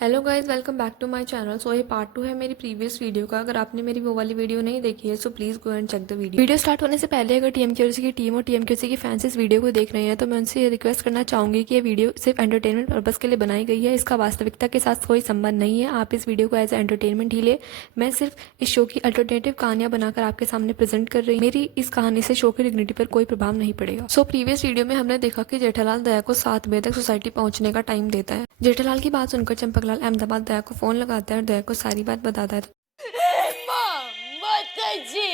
Hello guys, welcome back to my channel. So ये part 2 है मेरी प्रीवियस वीडियो का। अगर आपने मेरी वो वाली वीडियो नहीं देखी है so please go and check the video start होने से पहले अगर टीएमक्यूसी की टीम और टीएमक्यूसी की फैंस इस वीडियो को देख रहे हैं तो मैं उनसे ये रिक्वेस्ट करना चाहूंगी कि ये वीडियो सिर्फ एंटरटेनमेंट पर्पस के लिए बनाई गई है। इसका वास्तविकता के साथ कोई संबंध नहीं है। आप इस वीडियो को एज एंटरटेनमेंट ही ले। मैं सिर्फ इस शो की अल्टरनेटिव कहानियां बनाकर आपके सामने प्रेजेंट कर रही हूँ। मेरी इस कहानी से शो की डिग्निटी पर कोई प्रभाव नहीं पड़ेगा। सो प्रीवियस वीडियो में हमने देखा कि जेठालाल दया को 7 बजे तक सोसाइटी पहुंचने का टाइम देता है। जेठालाल की बात सुनकर चंपकलाल अहमदाबाद दया को फोन लगाता है और दया को सारी बात बताता है।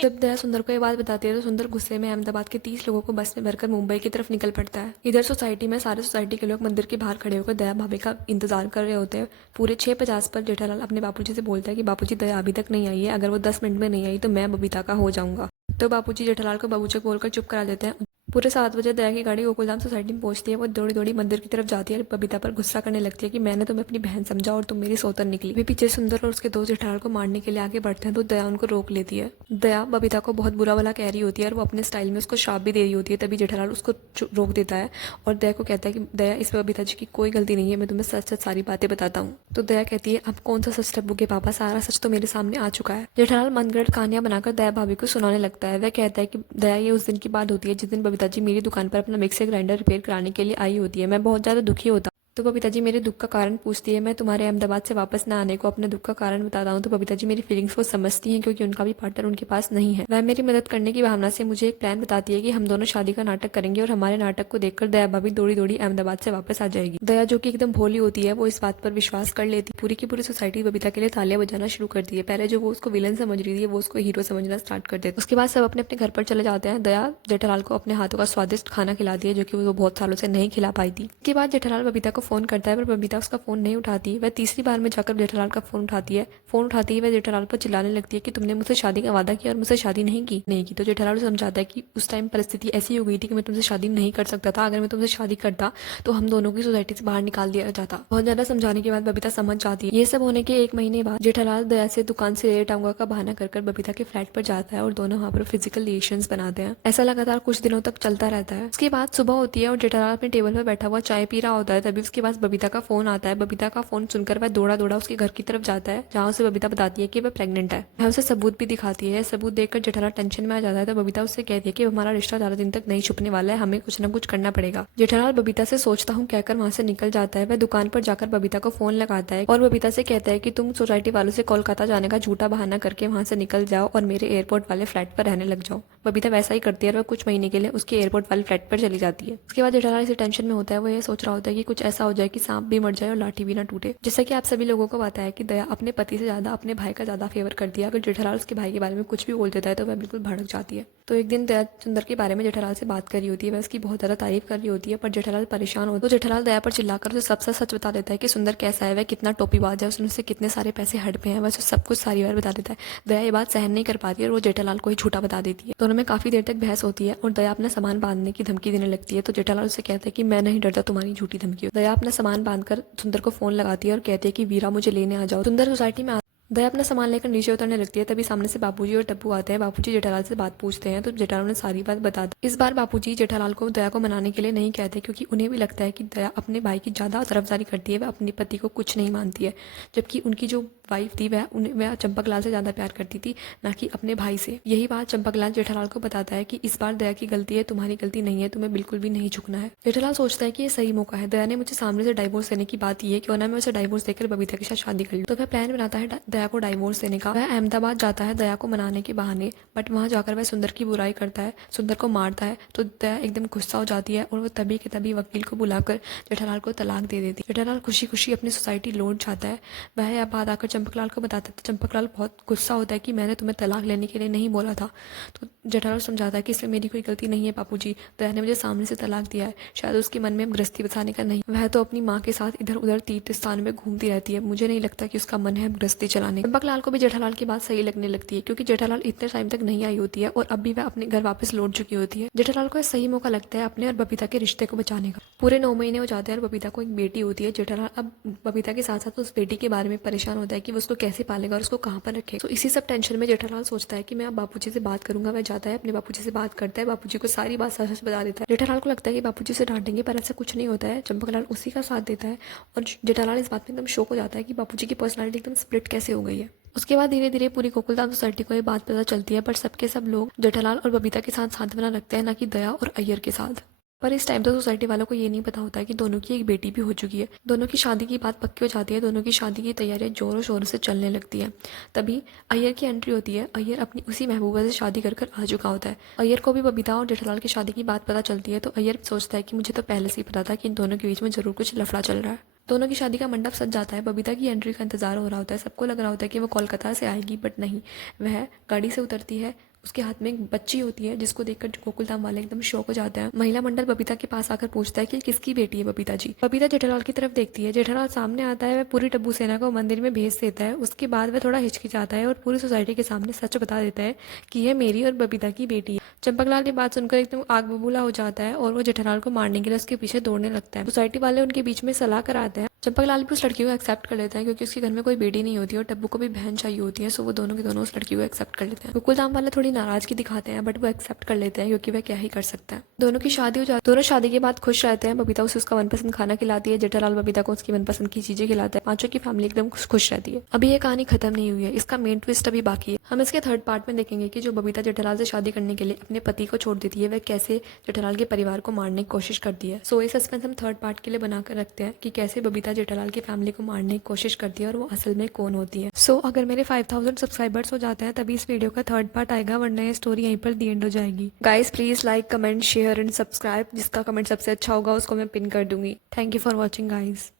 जब दया सुंदर को ये बात बताती है तो सुंदर गुस्से में अहमदाबाद के 30 लोगों को बस में भरकर मुंबई की तरफ निकल पड़ता है। इधर सोसाइटी में सारे सोसाइटी के लोग मंदिर के बाहर खड़े होकर दया भाभी का इंतजार कर रहे होते हैं। पूरे 6:50 पर जेठालाल अपने बापूजी से बोलता है कि बापूजी दया अभी तक नहीं आई है, अगर वो 10 मिनट में नहीं आई तो मैं बबीता का हो जाऊंगा। तो बापूजी जेठालाल को बाबूचक बोलकर चुप करा देते हैं। पूरे 7 बजे दया की गाड़ी गोकुलधाम सोसाइटी में पहुंचती है। वो दौड़ी दौड़ी मंदिर की तरफ जाती है और बबीता पर गुस्सा करने लगती है कि मैंने तुम्हें अपनी बहन समझा और तुम मेरी सौतन निकली। वे पीछे सुंदर और उसके दोस्त जेठालाल को मारने के लिए आगे बढ़ते हैं तो दया उनको रोक लेती है। दया बबीता को बहुत बुरा भला कह रही होती है और वो अपने स्टाइल में उसको श्राप भी दे रही होती है। तभी जेठालाल उसको रोक देता है और दया को कहता है कि दया, इसमें बबीता जी की कोई गलती नहीं है, मैं तुम्हें सच सच सारी बातें बताता हूँ। तो दया कहती है, अब कौन सा सच टपूगे पापा, सारा सच तो मेरे सामने आ चुका है। जेठालाल मनगढ़ंत कहानियां बनाकर दया भाभी को सुनाने लगता है। वह कहता है कि दया, ये उस दिन की बात होती है जिस दिन बबीता जी मेरी दुकान पर अपना मिक्सर ग्राइंडर रिपेयर कराने के लिए आई होती है। मैं बहुत ज़्यादा दुखी होता तो बबीता जी मेरे दुख का कारण पूछती है। मैं तुम्हारे अहमदाबाद से वापस न आने को अपने दुख का कारण बताता हूँ तो बबीता जी मेरी फीलिंग्स को समझती हैं क्योंकि उनका भी पार्टनर उनके पास नहीं है। वह मेरी मदद करने की भावना से मुझे एक प्लान बताती है कि हम दोनों शादी का नाटक करेंगे और हमारे नाटक को देखकर दया भाभी दौड़ी दौड़ी अहमदाबाद से वापस आ जाएगी। दया, जो कि एकदम भोली होती है, वो इस बात पर विश्वास कर लेती। पूरी की पूरी सोसाइटी बबीता के लिए तालियां बजाना शुरू करती है। पहले जो वो उसको विलन समझ रही थी वो उसको हीरो समझना स्टार्ट कर देती। उसके बाद सब अपने अपने घर पर चले जाते हैं। दया जेठालाल को अपने हाथों का स्वादिष्ट खाना खिलाती है जो कि वो बहुत सालों से नहीं खिला पाई थी। इसके बाद जेठालाल बबीता को फोन करता है पर बबीता उसका फोन नहीं उठाती। वह तीसरी बार में जाकर जेठालाल का फोन उठाती है। फोन उठाती ही वह जेठालाल पर चिल्लाने लगती है कि तुमने मुझसे शादी का वादा किया और मुझसे शादी नहीं की। तो जेठालाल समझाता है कि उस टाइम परिस्थिति ऐसी हो गई थी कि मैं तुमसे शादी नहीं कर सकता था। अगर मैं तुमसे शादी करता तो हम दोनों की सोसाइटी से बाहर निकाल दिया जाता। बहुत ज्यादा समझाने के बाद बबीता समझ जाती है। ये सब होने के 1 महीने बाद जेठालाल दया से दुकान से लेट आऊंगा का बहाना कर बबीता के फ्लैट पर जाता है और दोनों वहाँ पर फिजिकल रिलेशंस बनाते हैं। ऐसा लगातार कुछ दिनों तक चलता रहता है। उसके बाद सुबह होती है और जेठालाल अपने टेबल पर बैठा हुआ चाय पी रहा होता है। तभी उसके पास बबीता का फोन आता है। बबीता का फोन सुनकर वह दौड़ा दौड़ा उसके घर की तरफ जाता है जहाँ उसे बबीता बताती है कि वह प्रेग्नेंट है। वह उसे सबूत भी दिखाती है। सबूत देखकर जेठालाल टेंशन में आ जाता है तो बबीता उससे कहती है कि हमारा रिश्ता ज्यादा दिन तक नहीं छुपने वाला है, हमें कुछ न कुछ करना पड़ेगा। जेठालाल बबीता से सोचता हूँ कहकर वहाँ से निकल जाता है। वह दुकान पर जाकर बबीता को फोन लगाता है और बबीता से कहता है कि तुम सोसाइटी वालों से कोलकाता जाने का झूठा बहाना करके वहाँ से निकल जाओ और मेरे एयरपोर्ट वाले फ्लैट पर रहने लग जाओ। बबीता वैसा ही करती है और वह कुछ महीने के लिए उसके एयरपोर्ट वाले फ्लैट पर चली जाती है। उसके बाद जेठालाल इसी टेंशन में होता है। वो ये सोच रहा होता है कि कुछ ऐसा हो जाए कि सांप भी मर जाए और लाठी भी ना टूटे। जैसा कि आप सभी लोगों को पता है कि दया अपने पति से ज्यादा अपने भाई का ज्यादा फेवर करती है। अगर जेठालाल उसके भाई के बारे में कुछ भी बोल देता है तो वह बिल्कुल भड़क जाती है। तो एक दिन दया सुंदर के बारे में जेठालाल से बात कर रही होती है। वह उसकी बहुत ज्यादा तारीफ कर रही होती है पर जेठालाल परेशान होता है। तो जेठालाल दया पर चिल्लाकर उसे सबसे सच बता देता है कि सुंदर कैसा है, वह कितना टोपीबाज है, उसने उससे कितने सारे पैसे हड़पे हैं। वह सब कुछ सारी बार बता देता है। दया ये बात सहन नहीं कर पाती और वो जेठालाल को ही झूठा बता देती है। दोनों में काफी देर तक बहस होती है और दया अपना सामान बांधने की धमकी देने लगती है। तो जेठालाल उसे कहता है कि मैं नहीं डरता तुम्हारी झूठी धमकी। दया अपना सामान बांधकर सुंदर को फोन लगाती है और कहती है कि वीरा मुझे लेने आ जाओ। सुंदर सोसाइटी में दया अपना सामान लेकर नीचे उतरने लगती है। तभी सामने से बापूजी और टप्पू आते हैं। बापूजी जेठालाल से बात पूछते हैं तो जेठालाल ने सारी बात बता दी। इस बार बापूजी जेठालाल को दया को मनाने के लिए नहीं कहते क्योंकि उन्हें भी लगता है कि दया अपने भाई की ज्यादा तरफदारी करती है। वह अपने पति को कुछ नहीं मानती है जबकि उनकी जो वाइफ थी वह चंपकलाल से ज्यादा प्यार करती थी, ना कि अपने भाई से। यही बात चंपकलाल जेठालाल को बताता है कि इस बार दया की गलती है, तुम्हारी गलती नहीं है, तुम्हें बिल्कुल भी नहीं झुकना है। जेठालाल सोचता है कि ये सही मौका है। दया ने मुझे सामने से डाइवोर्स देने की बात ये क्यों ना मैं उसे डाइवोर्स देकर बबीता के साथ शादी कर लूं। तो वह प्लान बनाता है दया को डाइवोर्स देने का। वह अहमदाबाद जाता है दया को मनाने के बहाने, बट वहां जाकर वह सुंदर की बुराई करता है, सुंदर को मारता है। तो दया एकदम गुस्सा हो जाती है और वो तभी के तभी वकील को बुलाकर जेठालाल को तलाक दे देती है। जेठालाल खुशी खुशी अपनी सोसाइटी लौट जाता है। वह यह बात आकर चंपकलाल को बताता है तो चंपकलाल बहुत गुस्सा होता है कि मैंने तुम्हें तलाक लेने के लिए नहीं बोला था। तो जेठालाल समझाता है कि इसमें मेरी कोई गलती नहीं है बापूजी, दया ने मुझे सामने से तलाक दिया है, शायद उसके मन में गृहस्थी बसाने का नहीं, वह तो अपनी माँ के साथ इधर उधर तीर्थ स्थान में घूमती रहती है, मुझे नहीं लगता कि उसका मन है गृहस्थी चलाने चलाने। चंपकलाल को भी जेठालाल की बात सही लगने लगती है क्योंकि जेठालाल इतने टाइम तक नहीं आई होती है और अब भी वह अपने घर वापस लौट चुकी होती है। जेठालाल को सही मौका लगता है अपने और बबीता के रिश्ते को बचाने का। पूरे 9 महीने हो जाते हैं और बबीता को एक बेटी होती है। जेठालाल अब बबीता के साथ साथ उस बेटी के बारे में परेशान होता है कि वो उसको कैसे पालेगा और उसको कहाँ पर रखेगा। तो इसी सब टेंशन में जेठालाल सोचता है कि मैं अब बापूजी से बात करूंगा। वह जाता है अपने बापूजी से बात करता है, बापूजी को सारी बात सच बता देता है। जेठालाल को लगता है कि बापूजी से डांटेंगे पर ऐसा कुछ नहीं होता है। चंपकलाल उसी का साथ देता है और जेठालाल इस बात में एकदम शॉक हो जाता है कि बापूजी की पर्सनालिटी एकदम स्प्लिट कैसे हो गई है। उसके बाद धीरे धीरे पूरी गोकुलधाम सोसाइटी को ये बात पता चलती है, पर सबके सब लोग जेठालाल और बबीता के साथ सांत्वना रखते हैं, ना कि दया और अय्यर के साथ। पर इस टाइम तो सोसाइटी वालों को ये नहीं पता होता है कि दोनों की एक बेटी भी हो चुकी है। दोनों की शादी की बात पक्की हो जाती है, दोनों की शादी की तैयारियां जोरों शोरों से चलने लगती है। तभी अय्यर की एंट्री होती है। अय्यर अपनी उसी महबूबा से शादी कर आ चुका होता है। अय्यर को भी बबीता और जेठालाल की शादी की बात पता चलती है, तो अय्यर सोचता है कि मुझे तो पहले से ही पता था कि इन दोनों के बीच में जरूर कुछ लफड़ा चल रहा है। दोनों की शादी का मंडप सज जाता है। बबीता की एंट्री का इंतजार हो रहा होता है। सबको लग रहा होता है कि वो कोलकाता से आएगी, बट नहीं, वह गाड़ी से उतरती है। उसके हाथ में एक बच्ची होती है जिसको देखकर गोकुलधाम वाले एकदम शॉक हो जाते हैं। महिला मंडल बबीता के पास आकर पूछता है कि किसकी बेटी है बबीता जी। बबीता जेठालाल की तरफ देखती है। जेठालाल सामने आता है। वह पूरी टब्बू सेना को मंदिर में भेज देता है। उसके बाद वह थोड़ा हिचकिचाता है और पूरी सोसाइटी के सामने सच बता देता है कि यह मेरी और बबीता की बेटी है। चंपकलाल की बात सुनकर एकदम आग बबूला हो जाता है और वो जेठालाल को मारने के लिए उसके पीछे दौड़ने लगता है। सोसाइटी वाले उनके बीच में सलाह कराते हैं। चंपकलाल भी उस लड़की को एक्सेप्ट कर लेता है क्योंकि उसके घर में कोई बेटी नहीं होती और टब्बू को भी बहन चाहिए होती है, सो वो दोनों के दोनों उस लड़की को एक्सेप्ट कर लेते हैं। गोकुलधाम वाले थोड़ी नाराजगी दिखाते हैं, बट वो एक्सेप्ट कर लेते हैं क्योंकि वह क्या ही कर सकता है। दोनों की शादी हो जाती है। दोनों शादी के बाद खुश रहते हैं। बबीता उसे उसका मनपसंद खाना खिलाती है, जेठालाल बबीता को उसकी मनपसंद की चीजें खिलाता है। पांचों की फैमिली एकदम खुश रहती है। अभी ये कहानी खत्म नहीं हुई है, इसका मेन ट्विस्ट अभी बाकी है। हम इसके थर्ड पार्ट में देखेंगे कि जो बबीता जेठालाल से शादी करने के लिए अपने पति को छोड़ देती है, वह कैसे जेठालाल के परिवार को मारने की कोशिश करती है। सो ये सस्पेंस हम थर्ड पार्ट के लिए बनाकर रखते हैं कि कैसे बबीता जेठालाल की फैमिली को मारने की कोशिश करती है और वो असल में कौन होती है। सो अगर मेरे 5000 सब्सक्राइबर्स हो जाते हैं तभी इस वीडियो का थर्ड पार्ट आएगा, वरना ये स्टोरी यहीं पर दी एंड हो जाएगी। Guys please like, comment, share and subscribe. जिसका कमेंट सबसे अच्छा होगा उसको मैं पिन कर दूंगी। Thank you for watching guys.